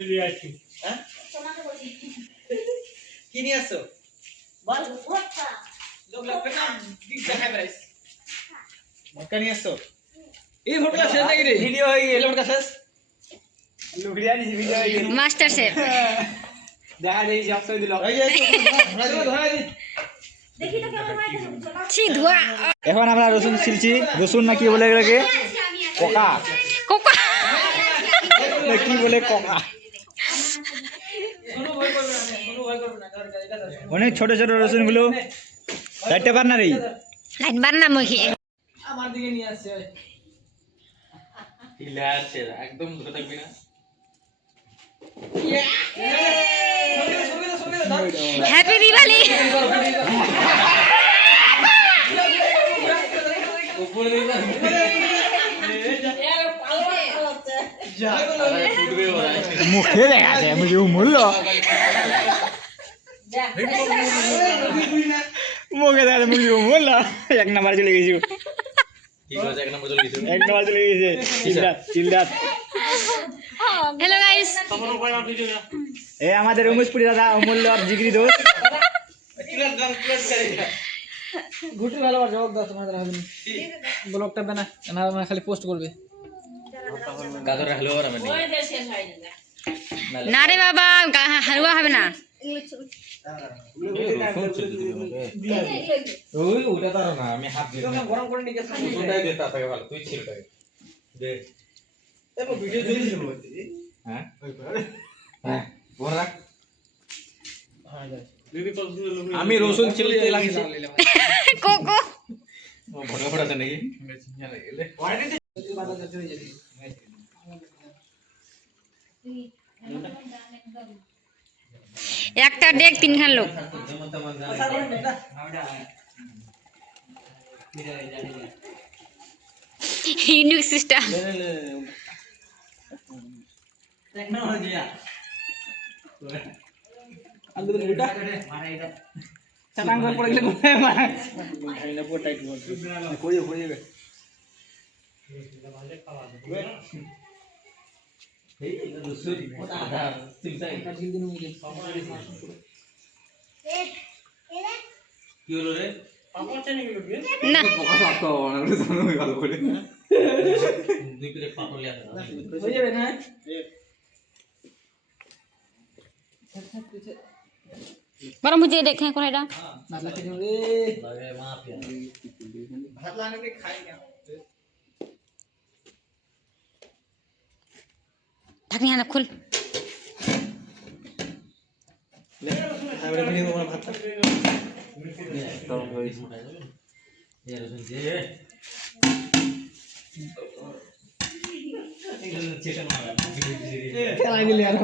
হ্যাঁ কি নিয়ে আসছো বল লোক লাগবে না দেখাই প্রাইস ভটকা নিয়ে আসছো এই ভটকা শেষ নাকি রে ভিডিও হয়ে গেল ভটকা শেষ লুকরিয়া নিছি ভিডিও হয়ে গেল মাস্টার শেফ দেখা দেই যে অপশন দিল এই যে ধরা দি দেখি তো কেমন হয়েছে ছি ধোয়া এখন আমরা রসুন ছিলছি রসুন না কি বলে এগুলোকে কোকা কোকা না কি বলে কোকা কোনো ভয় করবে না কোনো ভয় করবে না এটা অনেক ছোট ছোট রসুন গুলো চারটে পার্টনার এই লাইন বান্না মুখে আমার দিকে নিয়ে আসছে ঢিলা আছে একদম ধরে থাকবি না হ্যাপি দিওয়ালি উপরে দিবা যা ফুটবে ওরা মুখে দেখা যায় মুঝে মূল্য মুখে দেখা যায় মুঝে মূল্য এক নাম্বার চলে গেছি ঠিক আছে এক নম্বর চলে গেছে এক নাম্বার চলে গেছে চিল্লাত হ্যালো গাইস এই আমাদের উমেশপুরি দাদা অমূল্য আর জিগরি দোস্ত ক্লিয়ার ডান ক্লিয়ার করে ঘুটে ভালোবার জবাব দাও তোমাদের হবে ব্লগটা বানা না খালি পোস্ট করবে গাজর হলো আর আমি না রে বাবা হালুয়া হবে না ওই ওটা তো না আমি হাত দিয়ে গরম করে নিয়ে গেছে ওটাই দে তাতে ভালো তুই ছিল তাই দে এবার ভিডিও চলছিল হ্যাঁ হ্যাঁ বড় আমি রসুন ছিলতে লাগিয়েছি কোকো বড় বড় আছে নাকি একটা ডেক তিনখান লোক ইউনিক সিস্টেম চালান করে পড়ে গেলে ঘুরে মারা এই রসুন আধা চিমচাই কি হলো রে না দুই প্লেট পাপড় লিয়া হয়ে যাবে না বরং মুঝে দেখে কোন এটা না লাগে রে লাগে মাফিয়া ভাত লাগাকে খাই না ঢাকনি আনা খুল আমরা ভিডিও করে ভাত গরম করে দিছি এই রসুন যে এই চিকেন মারা খেলা গেলে আর